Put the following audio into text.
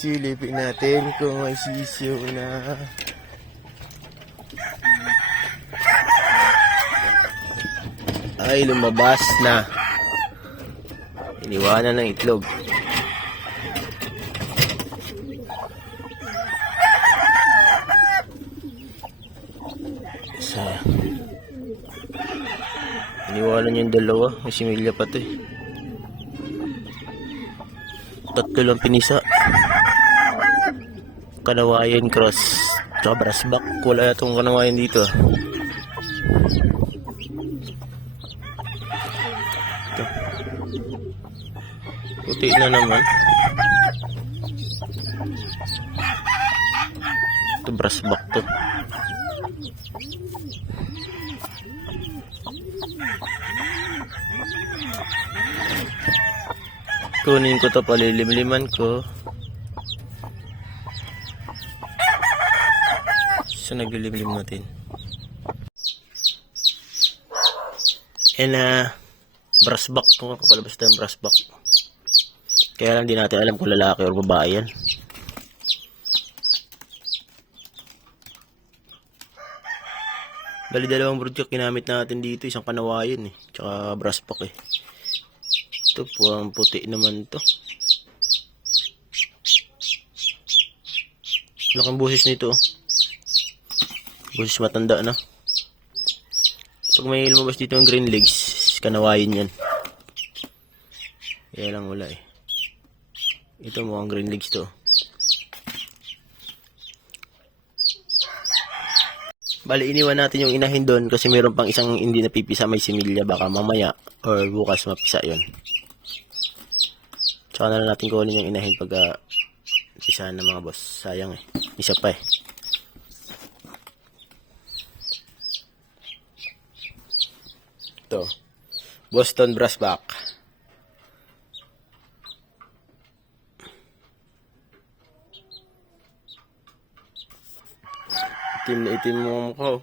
Silipin natin kung may sisiyo na. Ay, lumabas na. Iniwanan ng itlog. Isa. Iniwanan yung dalawa. May similya pa to eh. Tatlo lang pinisa. Kanawayan cross. Tsaka brassback. Wala itong kanawayan dito. Ito. Puti na naman. Ito brassback to. Kunin ko to, palilimliman ko. So naglilimlim natin. And brassback to, kapalabas tayong brassback. Kaya lang di natin alam kung lalaki o babae yan. Bali dalawang brood yung ginamit natin dito, isang kanawayan eh, tsaka brassback eh. Ito po ang puti naman to. Laking busis nito. Busis matanda na. Pag may lumabas dito ang green legs, kanawayin yan. Kaya lang wala eh. Ito mo ang green legs to. Bali iniwan natin yung inahin doon kasi mayroon pang isang hindi napipisa, may similya, baka mamaya or bukas mapisa yon. Tsaka na lang natin kunin yung inahin pag pisahan ng mga boss. Sayang eh. Isa pa eh. Ito. Boston Brassback. Itim na itim mo mukha oh.